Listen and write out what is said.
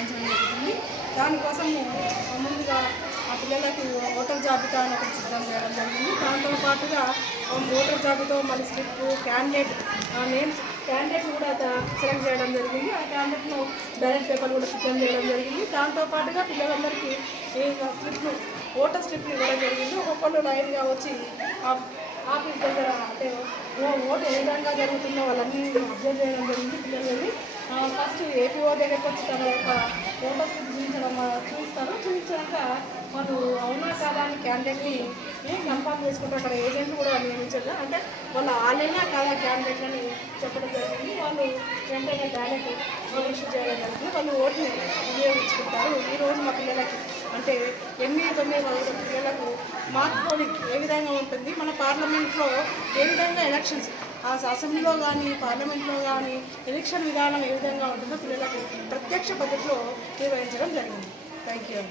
నిర్వహించడం జరుగుతుంది. దానికోసము ముందుగా ఆ పిల్లలకు ఓటర్ జాబితా అని ఒకటి సిద్ధం చేయడం జరిగింది. దాంతో పాటుగా ఓటర్ జాబితా మళ్ళీ స్లిప్ క్యాండిడేట్ నేమ్స్ క్యాండిడేట్ని కూడా సెలెక్ట్ చేయడం జరిగింది. ఆ క్యాండిడేట్ను బ్యాలెట్ పేపర్ కూడా సిద్ధం చేయడం జరిగింది. దాంతోపాటుగా పిల్లలందరికీ స్లిప్ను ఓటర్ స్లిప్ని ఇవ్వడం జరిగింది. ఒక్కొక్కళ్ళు లైన్గా వచ్చి ఆఫీస్ దగ్గర అంటే ఓటు ఏ విధంగా జరుగుతుందో వాళ్ళన్నీ అబ్జర్వ్ చేయడం జరిగింది. పిల్లలని ఫస్ట్ ఏపీఓ దగ్గరికి వచ్చి తన యొక్క ఓటర్ స్లిప్ చూపించాక వాళ్ళు అవునా కాదా అని క్యాండిడేట్ని కన్ఫర్మ్ చేసుకుంటారు. అక్కడ ఏజెంట్లు కూడా నియమించారు. అంటే వాళ్ళు ఆలైనా కాదా క్యాండిడేట్లని చెప్పడం జరిగింది. వాళ్ళు వెంటనే బ్యాలెట్ ఇష్యూ చేయడం జరిగింది. వాళ్ళు ఓటుని వినియోగించుకుంటారు. ఈరోజు మా పిల్లలకి అంటే 8-9 పిల్లలకు మాక్ పోలింగ్ ఏ విధంగా ఉంటుంది, మన పార్లమెంట్లో ఏ విధంగా ఎలక్షన్స్ అసెంబ్లీలో కానీ పార్లమెంట్లో కానీ ఎలక్షన్ విధానం ఏ విధంగా ఉంటుందో పిల్లలకు ప్రత్యక్ష పద్ధతిలో నిర్వహించడం జరిగింది. Thank you.